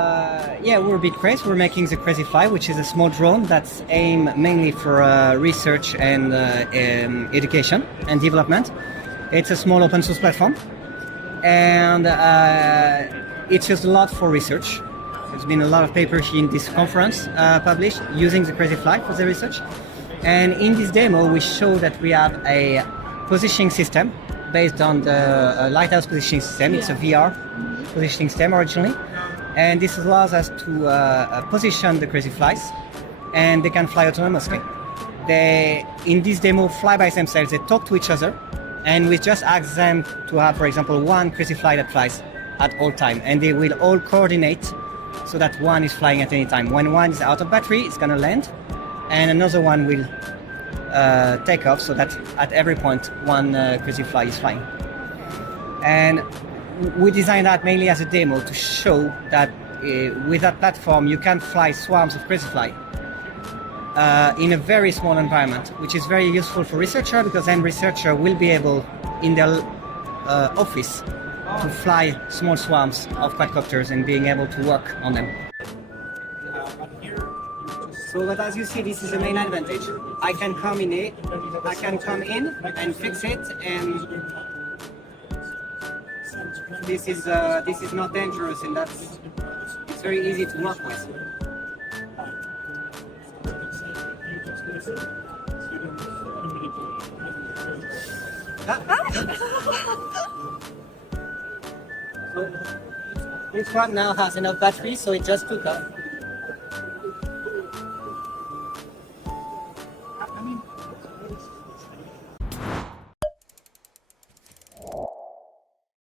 Yeah, we're Bitcraze. We're making the Crazyflie, which is a small drone that's aimed mainly for research and education and development. It's a small open source platform, and it's used a lot for research. There's been a lot of papers in this conference published using the Crazyflie for the research. And in this demo, we show that we have a positioning system based on the Lighthouse positioning system. It's a VR positioning system originally. And this allows us to position the Crazyflies, and they can fly autonomously. They, in this demo, fly by themselves. They talk to each other, and we just ask them to have, for example, one Crazyflie that flies at all time, and they will all coordinate so that one is flying at any time. When one is out of battery, it's going to land, and another one will take off, so that at every point, one Crazyflie is flying. And we designed that mainly as a demo to show that with that platform you can fly swarms of Crazyflie in a very small environment, which is very useful for researcher, because then researcher will be able in their office to fly small swarms of quadcopters and being able to work on them. So, but as you see, this is the main advantage. I can come in and fix it, and this is not dangerous, and it's very easy to work with. So this one now has enough battery, so it just took off.